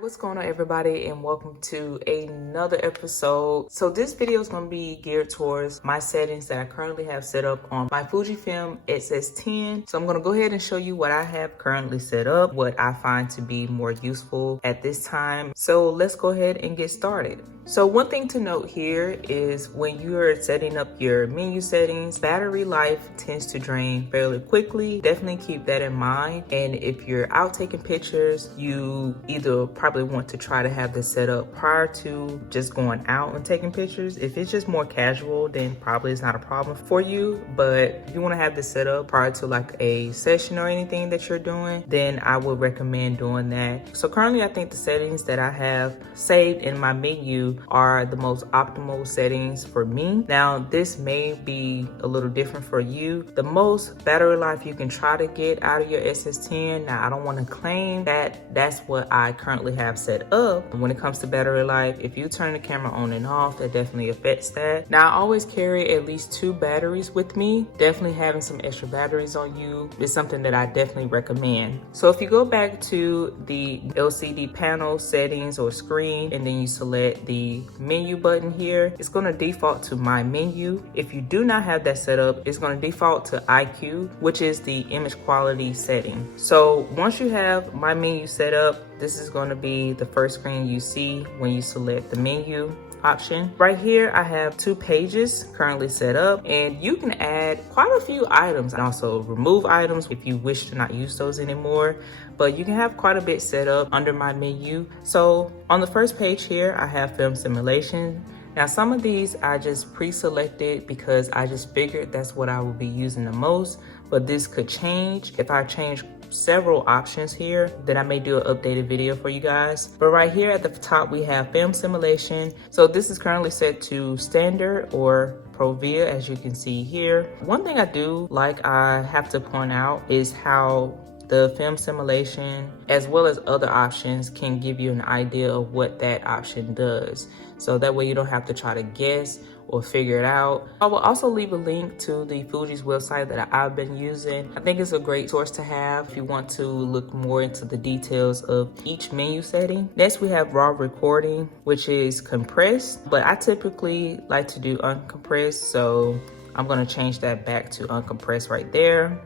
What's going on, everybody, and welcome to another episode. So this video is going to be geared towards my settings that I currently have set up on my Fujifilm X-S10. So I'm going to go ahead and show you what I have currently set up, what I find to be more useful at this time. So let's go ahead and get started. So one thing to note here is when you are setting up your menu settings, battery life tends to drain fairly quickly. Definitely keep that in mind. And if you're out taking pictures, you either probably want to try to have this set up prior to just going out and taking pictures. If it's just more casual, then probably it's not a problem for you. But if you want to have this set up prior to like a session or anything that you're doing, then I would recommend doing that. So currently I think the settings that I have saved in my menu are the most optimal settings for me. Now this may be a little different for you. The most battery life you can try to get out of your X-S10, now I don't want to claim that that's what I currently have set up. When it comes to battery life, if you turn the camera on and off, that definitely affects that. Now I always carry at least 2 batteries with me. Definitely having some extra batteries on you is something that I definitely recommend. So if you go back to the LCD panel settings or screen, and then you select the menu button here, it's going to default to my menu. If you do not have that set up, it's going to default to IQ, which is the image quality setting. So once you have my menu set up, this is going to be the first screen you see when you select the menu option. Right here I have 2 pages currently set up, and you can add quite a few items and also remove items if you wish to not use those anymore, but you can have quite a bit set up under my menu. So on the first page here I have film simulation. Now some of these I just pre-selected because I just figured that's what I will be using the most, but this could change. If I change several options here, then I may do an updated video for you guys. But right here at the top we have film simulation. So this is currently set to standard or Pro Via, as you can see here. One thing I do like, I have to point out, is how the film simulation as well as other options can give you an idea of what that option does. So that way you don't have to try to guess or figure it out. I will also leave a link to the Fuji's website that I've been using. I think it's a great source to have if you want to look more into the details of each menu setting. Next we have raw recording, which is compressed, but I typically like to do uncompressed, so I'm going to change that back to uncompressed right there.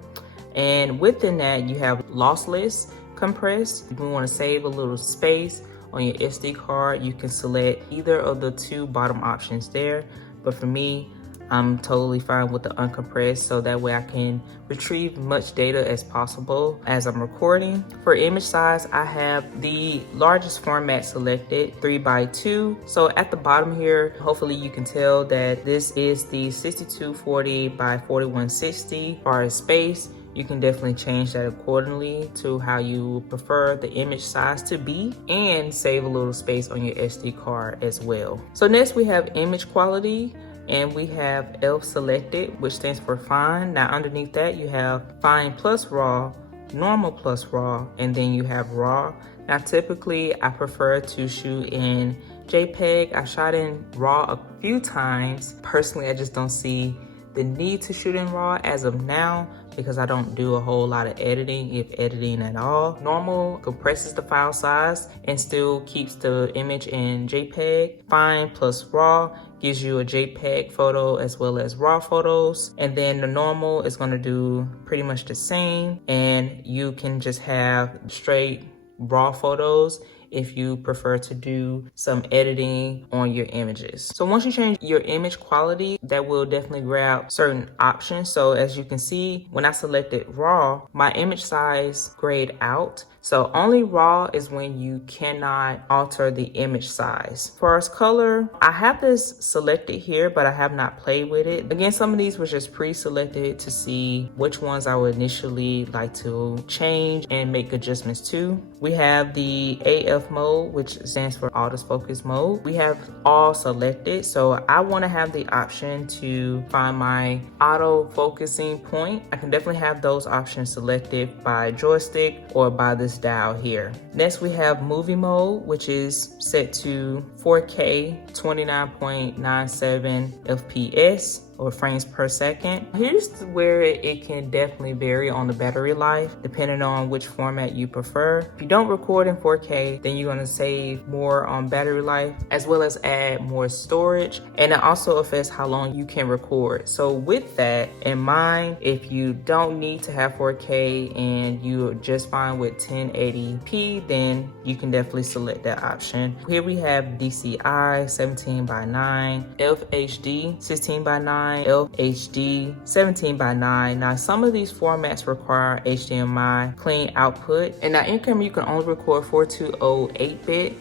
And within that you have lossless compressed. If you want to save a little space on your SD card, you can select either of the 2 bottom options there. But for me, I'm totally fine with the uncompressed, so that way I can retrieve much data as possible as I'm recording. For image size, I have the largest format selected, 3x2. So at the bottom here, hopefully you can tell that this is the 6240 by 4160 as far as space. You can definitely change that accordingly to how you prefer the image size to be, and save a little space on your SD card as well. So next we have image quality, and we have ELF selected, which stands for fine. Now underneath that you have fine plus raw, normal plus raw, and then you have raw. Now typically I prefer to shoot in JPEG. I shot in raw a few times. Personally, I just don't see the need to shoot in raw as of now, because I don't do a whole lot of editing, if editing at all. Normal compresses the file size and still keeps the image in JPEG. Fine plus raw gives you a JPEG photo as well as raw photos. And then the normal is gonna do pretty much the same, and you can just have straight raw photos if you prefer to do some editing on your images. So once you change your image quality, that will definitely grab certain options. So as you can see, when I selected raw, my image size grayed out. So only raw is when you cannot alter the image size. As far as color, I have this selected here, but I have not played with it. Again, some of these were just pre-selected to see which ones I would initially like to change and make adjustments to. We have the AF mode, which stands for autofocus mode. We have all selected, so I want to have the option to find my auto focusing point. I can definitely have those options selected by joystick or by this dial here. Next we have movie mode, which is set to 4K 29.97 FPS. or frames per second. Here's where it can definitely vary on the battery life depending on which format you prefer. If you don't record in 4K, then you're going to save more on battery life as well as add more storage, and it also affects how long you can record. So with that in mind, if you don't need to have 4K and you're just fine with 1080p, then you can definitely select that option. Here we have DCI 17:9, FHD 16:9, FHD 17:9. Now some of these formats require HDMI clean output, and now in camera you can only record 420 8-bit.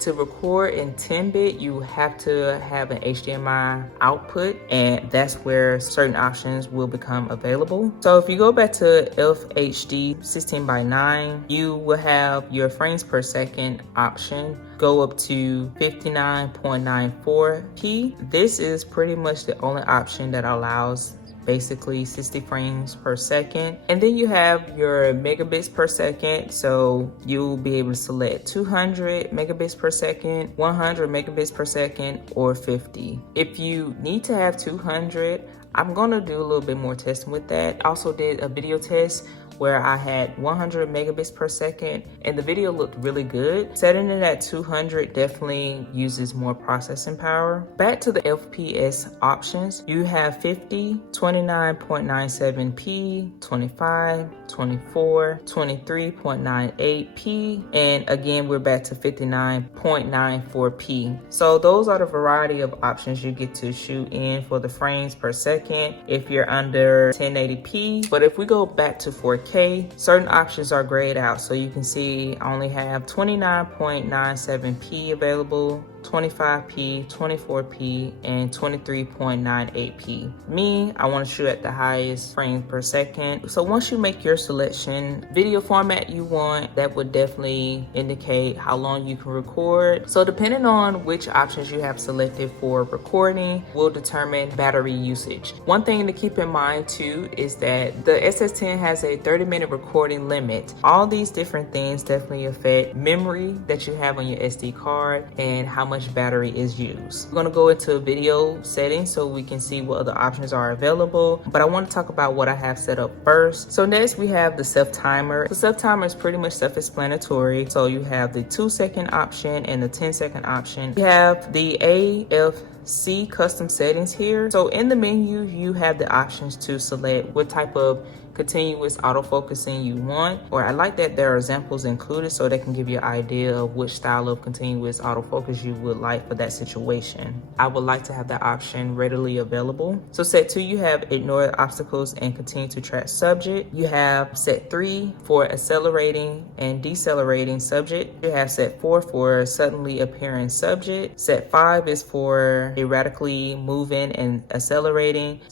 To record in 10-bit, you have to have an HDMI output, and that's where certain options will become available. So if you go back to FHD 16:9, you will have your frames per second option go up to 59.94p. This is pretty much the only option that allows basically 60 frames per second. And then you have your megabits per second, so you'll be able to select 200 megabits per second, 100 megabits per second, or 50. If you need to have 200, I'm gonna do a little bit more testing with that. I also did a video test where I had 100 megabits per second and the video looked really good. Setting it at 200 definitely uses more processing power. Back to the FPS options, you have 50, 29.97p, 25, 24, 23.98p, and again we're back to 59.94p. So those are the variety of options you get to shoot in for the frames per second if you're under 1080p. But if we go back to 4K, certain options are grayed out, so you can see I only have 29.97p available, 25p, 24p, and 23.98p. Me, I want to shoot at the highest frames per second. So once you make your selection, video format you want, that would definitely indicate how long you can record. So depending on which options you have selected for recording will determine battery usage. One thing to keep in mind too is that the S10 has a 30-minute recording limit. All these different things definitely affect memory that you have on your SD card and how much battery is used. We're gonna go into video settings so we can see what other options are available, but I want to talk about what I have set up first. So next we have the self timer. The self timer is pretty much self-explanatory. So you have the 2-second option and the 10-second option. You have the AFC custom settings here. So in the menu you have the options to select what type of continuous autofocusing you want, or I like that there are examples included so they can give you an idea of which style of continuous autofocus you would like for that situation. I would like to have that option readily available. So set 2, you have ignore obstacles and continue to track subject. You have set 3 for accelerating and decelerating subject. You have set 4 for suddenly appearing subject. Set 5 is for erratically moving and accelerating /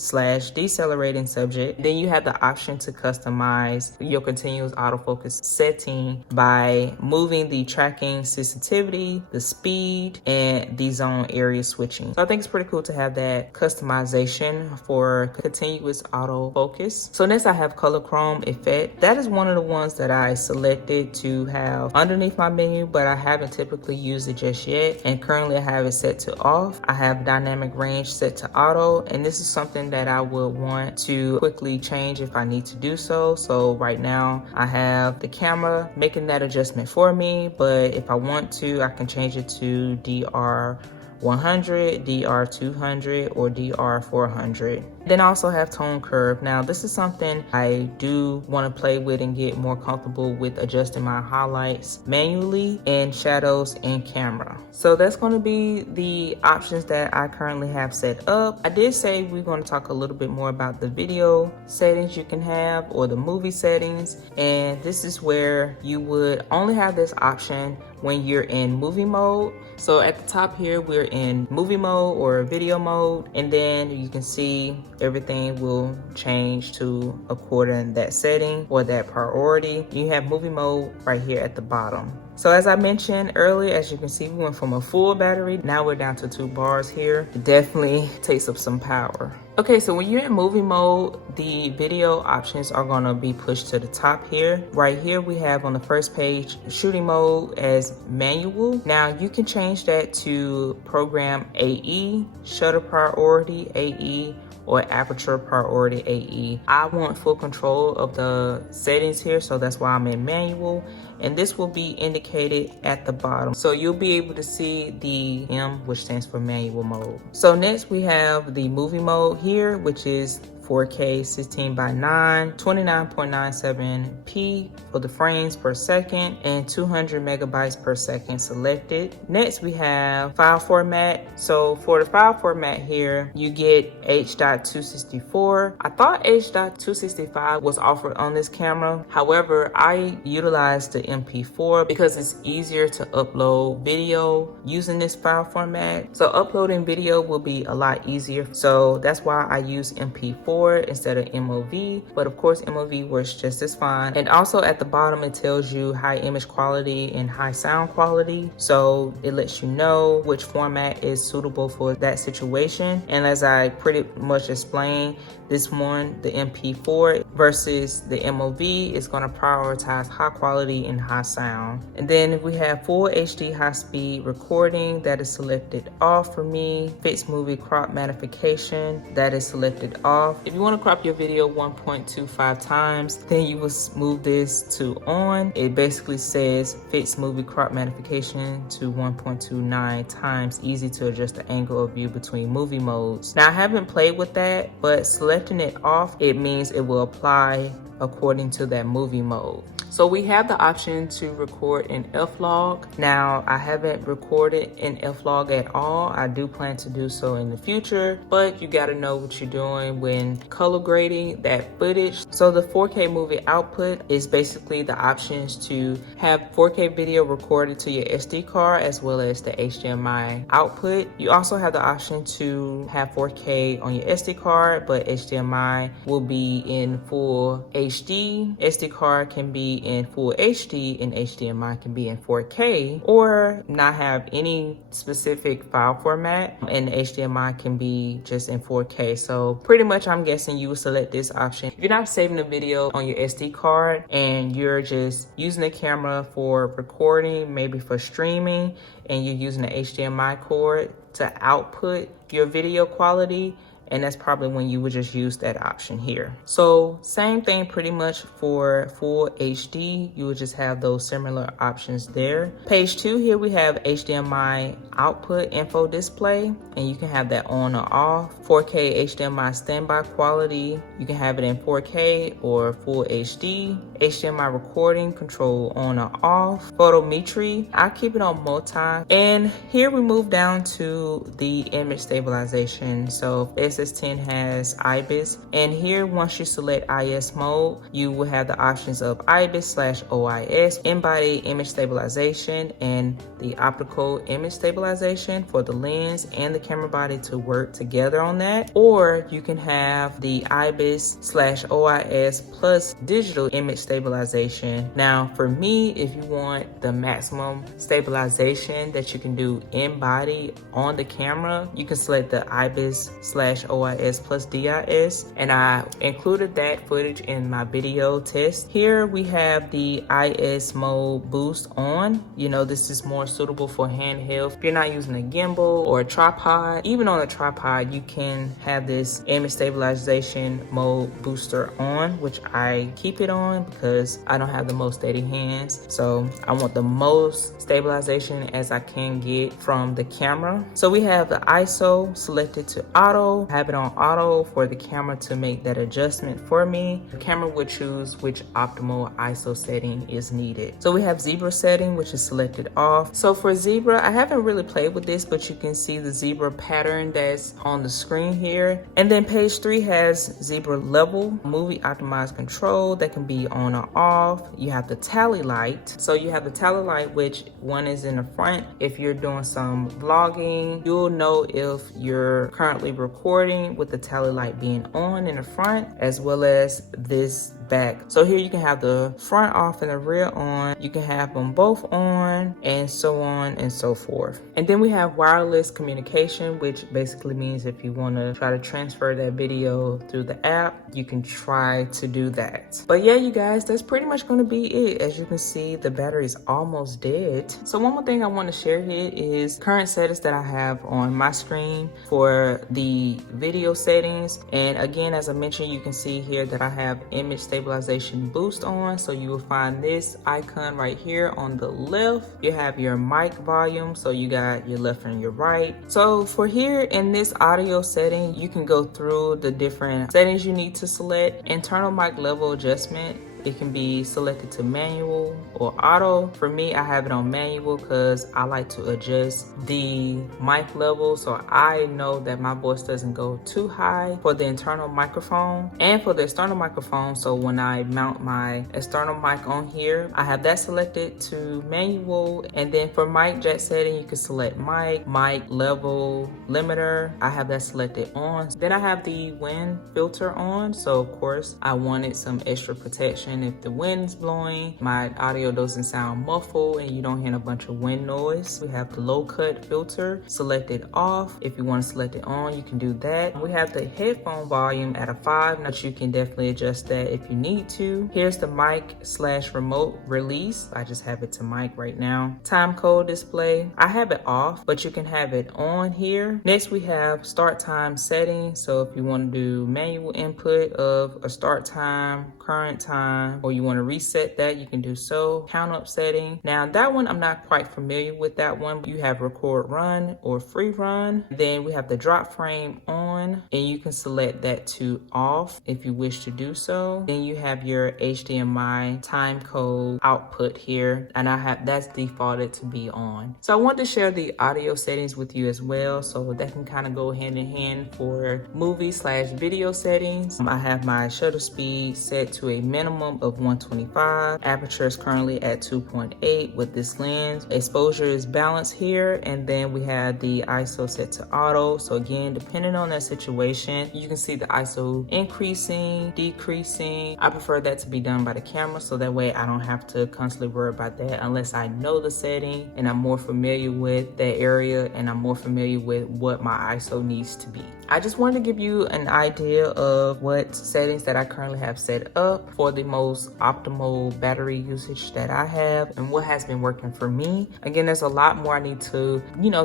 decelerating subject. Then you have the option to customize your continuous autofocus setting by moving the tracking sensitivity, the speed, and the zone area switching. So I think it's pretty cool to have that customization for continuous autofocus. So next I have color chrome effect. That is one of the ones that I selected to have underneath my menu, but I haven't typically used it just yet. And currently I have it set to off. I have dynamic range set to auto, and this is something that I would want to quickly change if I need to do so. So right now I have the camera making that adjustment for me, but if I want to, I can change it to DR100, DR200, or DR400. Then I also have tone curve. Now this is something I do want to play with and get more comfortable with adjusting my highlights manually and shadows in camera. So that's going to be the options that I currently have set up. I did say we're going to talk a little bit more about the video settings you can have, or the movie settings, and this is where you would only have this option when you're in movie mode. So at the top here we're in movie mode or video mode, and then you can see everything will change to according that setting or that priority. You have movie mode right here at the bottom. So as I mentioned earlier, as you can see, we went from a full battery, now we're down to 2 bars here. It definitely takes up some power. Okay, so when you're in movie mode, the video options are gonna be pushed to the top here. Right here we have on the first page, shooting mode as manual. Now you can change that to program AE, shutter priority AE, or aperture priority AE. I want full control of the settings here, so that's why I'm in manual, and this will be indicated at the bottom. So you'll be able to see the M, which stands for manual mode. So next we have the movie mode here, which is 4K 16:9, 29.97p for the frames per second, and 200 megabytes per second selected. Next we have file format. So for the file format here, you get H.264. I thought H.265 was offered on this camera. However, I utilized the MP4 because it's easier to upload video using this file format. So uploading video will be a lot easier. So that's why I use MP4 instead of MOV, but of course MOV works just as fine. And also at the bottom it tells you high image quality and high sound quality, so it lets you know which format is suitable for that situation. And as I pretty much explained, this one, the MP4 versus the MOV, is going to prioritize high quality and high sound. And then if we have full HD high speed recording, that is selected off for me. Fixed movie crop magnification, that is selected off. If you want to crop your video 1.25 times, then you will move this to on. It basically says fixed movie crop magnification to 1.29 times, easy to adjust the angle of view between movie modes. Now I haven't played with that, but selecting it off, it means it will apply according to that movie mode. So we have the option to record in F-Log. Now, I haven't recorded in F-Log at all. I do plan to do so in the future, but you gotta know what you're doing when color grading that footage. So the 4K movie output is basically the options to have 4K video recorded to your SD card as well as the HDMI output. You also have the option to have 4K on your SD card, but HDMI will be in full HD. SD card can be in full HD and HDMI can be in 4K, or not have any specific file format and HDMI can be just in 4K. So pretty much I'm guessing you will select this option. If you're not saving the video on your SD card and you're just using the camera for recording, maybe for streaming, and you're using the HDMI cord to output your video quality, and that's probably when you would just use that option here. So same thing pretty much for full HD. You would just have those similar options there. Page 2 here we have HDMI output info display, and you can have that on or off. 4K HDMI standby quality, you can have it in 4K or full HD. HDMI recording control on or off. Photometry, I keep it on multi. And here we move down to the image stabilization. So X-S10 has IBIS, and here once you select IS mode, you will have the options of IBIS/OIS, in-body image stabilization, and the optical image stabilization for the lens and the camera body to work together on that. Or you can have the IBIS/OIS plus digital image stabilization. Now for me, if you want the maximum stabilization that you can do in body on the camera, you can select the IBIS/OIS plus DIS, and I included that footage in my video test. Here we have the IS mode boost on. You know, this is more suitable for handheld. If you're not using a gimbal or a tripod, even on a tripod, you can have this image stabilization mode booster on, which I keep it on because I don't have the most steady hands. So I want the most stabilization as I can get from the camera. So we have the ISO selected to auto. Have it on auto for the camera to make that adjustment for me. The camera would choose which optimal ISO setting is needed. So we have zebra setting, which is selected off. So for zebra, I haven't really played with this, but you can see the zebra pattern that's on the screen here. And then page 3 has zebra level, movie optimized control that can be on or off. You have the tally light. So you have the tally light, which one is in the front. If you're doing some vlogging, you'll know if you're currently recording with the tally light being on in the front, as well as this back. So here you can have the front off and the rear on. You can have them both on, and so on and so forth. And then we have wireless communication, which basically means if you want to try to transfer that video through the app, you can try to do that. But yeah, you guys, that's pretty much going to be it. As you can see, the battery is almost dead. So one more thing I want to share here is current settings that I have on my screen for the video settings. And again, as I mentioned, you can see here that I have image stabilization boost on. So you will find this icon right here on the left. You have your mic volume, so you got your left and your right. So for here in this audio setting, you can go through the different settings you need to select. Internal mic level adjustment, it can be selected to manual or auto. For me, I have it on manual because I like to adjust the mic level so I know that my voice doesn't go too high for the internal microphone and for the external microphone. So when I mount my external mic on here, I have that selected to manual. And then for mic jack setting, you can select mic level limiter. I have that selected on. Then I have the wind filter on. So of course I wanted some extra protection. If the wind's blowing, my audio doesn't sound muffled and you don't hear a bunch of wind noise. We have the low cut filter selected off. If you want to select it on, you can do that. We have the headphone volume at a 5, but you can definitely adjust that if you need to. Here's the mic/remote release. I just have it to mic right now. Time code display, I have it off, but you can have it on here. Next we have start time setting. So if you want to do manual input of a start time, current time, or you want to reset that, you can do so. Count up setting. Now that one, I'm not quite familiar with that one. You have record run or free run. Then we have the drop frame on, and you can select that to off if you wish to do so. Then you have your HDMI time code output here, and that's defaulted to be on. So I wanted to share the audio settings with you as well, so that can kind of go hand in hand for movie/video settings. I have my shutter speed set to a minimum of 125. Aperture is currently at 2.8 with this lens. Exposure is balanced here, and then we have the ISO set to auto. So again, depending on that situation, you can see the ISO increasing, decreasing. I prefer that to be done by the camera, so that way I don't have to constantly worry about that unless I know the setting and I'm more familiar with that area and I'm more familiar with what my ISO needs to be. I just wanted to give you an idea of what settings that I currently have set up for the most optimal battery usage that I have and what has been working for me. Again, there's a lot more I need to,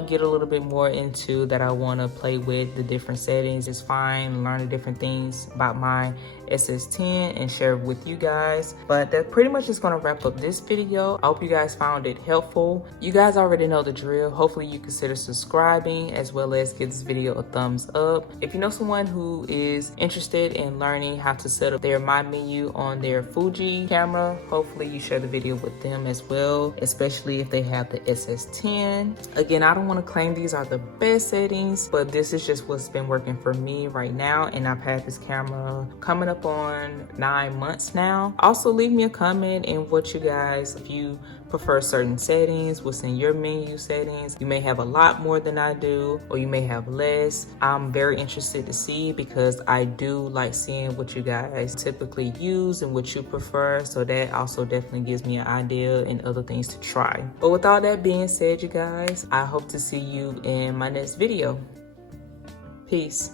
get a little bit more into that I want to play with the different settings. It's fine, learn the different things about my SS10 and share it with you guys. But that pretty much is going to wrap up this video. I hope you guys found it helpful. You guys already know the drill. Hopefully you consider subscribing as well as give this video a thumbs up. If you know someone who is interested in learning how to set up their My Menu on their Fuji camera, hopefully you share the video with them as well, especially if they have the SS10. Again, I don't want to claim these are the best settings, but this is just what's been working for me right now, and I've had this camera coming up on 9 months now. Also, leave me a comment in what you guys, if you prefer certain settings, what's in your menu settings. You may have a lot more than I do, or you may have less. I'm very interested to see because I do like seeing what you guys typically use and what you prefer, so that also definitely gives me an idea and other things to try. But with all that being said, you guys, I hope to see you in my next video. Peace.